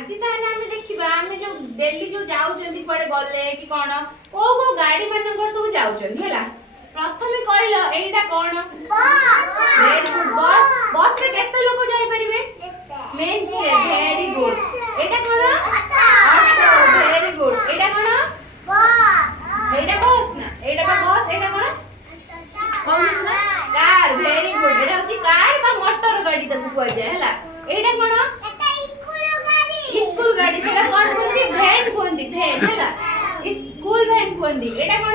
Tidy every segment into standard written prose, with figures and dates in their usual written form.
आज ताने आमे देखिबा आमे जो दिल्ली जो जाउचंती पड़े गले कि कोन को गाड़ी मानकर सब जाउचंती हला प्रथमे कहलो एटा कोन बस वेरी गुड बस बस रे केते लोग जाई परिबे मेंचे वेरी गुड एटा कोन ऑटो वेरी गुड एटा कोन बस एटा बस ना एटा बस एटा कोन कोन ना कार वेरी गुड एटा होची कार बा मोटर गाड़ी तक को जाय हला एटा कोन स्कूल गाड़ी सेटा कोन कोंती वैन कोंती वैन हैला स्कूल वैन कोंती एटा कोन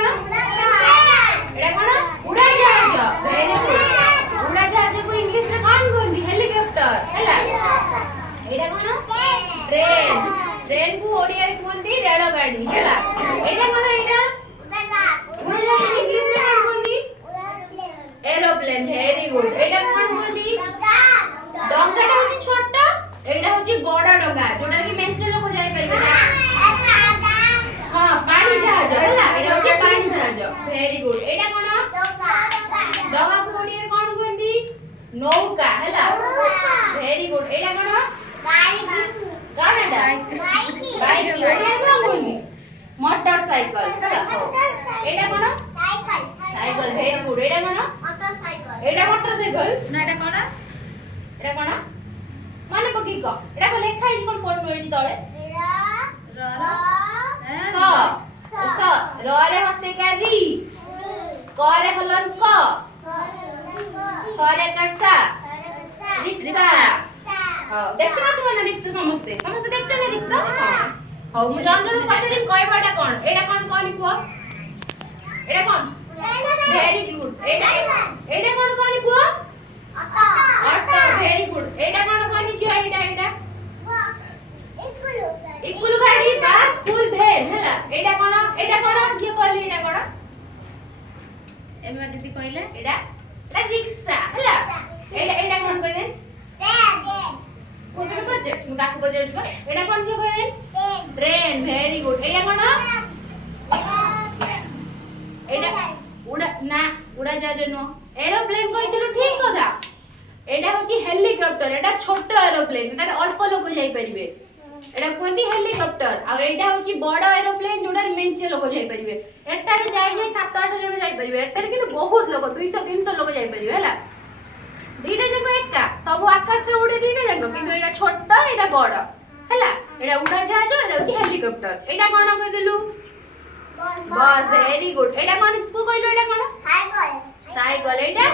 उड़ा जहाज वेरी गुड उड़ा जहाज को इंग्लिश रे कोन कोंती हेलीकॉप्टर हैला एटा कोन ट्रेन ट्रेन को ओडिया रे कोंती रेल गाड़ी हैला एटा कोन एटा उड़ा जहाज इंग्लिश रे कोन कोंती एरोप्लेन वेरी गुड एटा कोन कोंती डंगाटा होची छोटा एटा होची बड़ा डंगा जोटा कि मेंचे लोग जाई परबे हां पानी जहाज हैला एटा होची पानी जहाज वेरी गुड एटा कोन डंगा को ओडिया कोन कोंदी नौका हैला वेरी गुड एटा कोन गाड़ी कोन एटा बाइक ओडिया कोन कोंदी मोटरसाइकिल एटा कोन साइकिल साइकिल वेरी गुड एटा कोन मोटरसाइकिल एटा मोटरसाइकिल ना एटा कोन एटा कोन माने पकी को एटा को लेखा इ कोन पढनु एटी तळे र स र रे हसे का री क रे हलन क स रे करसा रिक्शा हां देखना तू ना रिक्शा समझते समझते देख चले रिक्शा हां मु जान जण पछडी कहबाटा कोन एटा कोन कहली पुआ एटा कोन वेरी गुड एटा कोन कहली पुआ ऑटो वेरी गुड एटा कोन कहनी छी एटा स्कूल गाड़ी बा स्कूल वैन हैला एटा कोन जे कहली एटा कोन एमा दीदी कहले एटा रिक्शा हैला एटा कोन कहले कोन बजट मु काकू बजट पर एटा कोन जे कहले ट्रेन वेरी गुड एटा कोन एटा उड़ा ना उड़ा जहाज नो एरोप्लेन कहितलु ठीक कथा एटा होची हेलीकॉप्टर एटा छोटो एरोप्लेन एटा अल्प लोग जाई परिबे एटा कोंती हेलीकॉप्टर आ एटा होची बडो एरोप्लेन जोडा मेंचे लोग जाई परिबे एटा रे जाई जाई 7-8 जण जाई परिबे एटा रे किंतु बहुत लोग 200-300 लोग जाई परिबे हला दीटा जको एका सब आकाश रे उडे दीटा जको किंतु एटा छोटो एटा बडो हला एटा उडा जहाज एटा होची हेलीकॉप्टर एटा कोन कहिदलु बस वेरी गुड एटा कोन तू कहलो एटा कोन साइकिल साइकिल एटा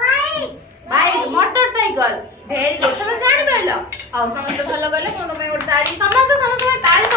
bike bike motorcycle very good तुम जान पाइलो आ समस्त भलो गले कोन तुम ताली समस्त ताली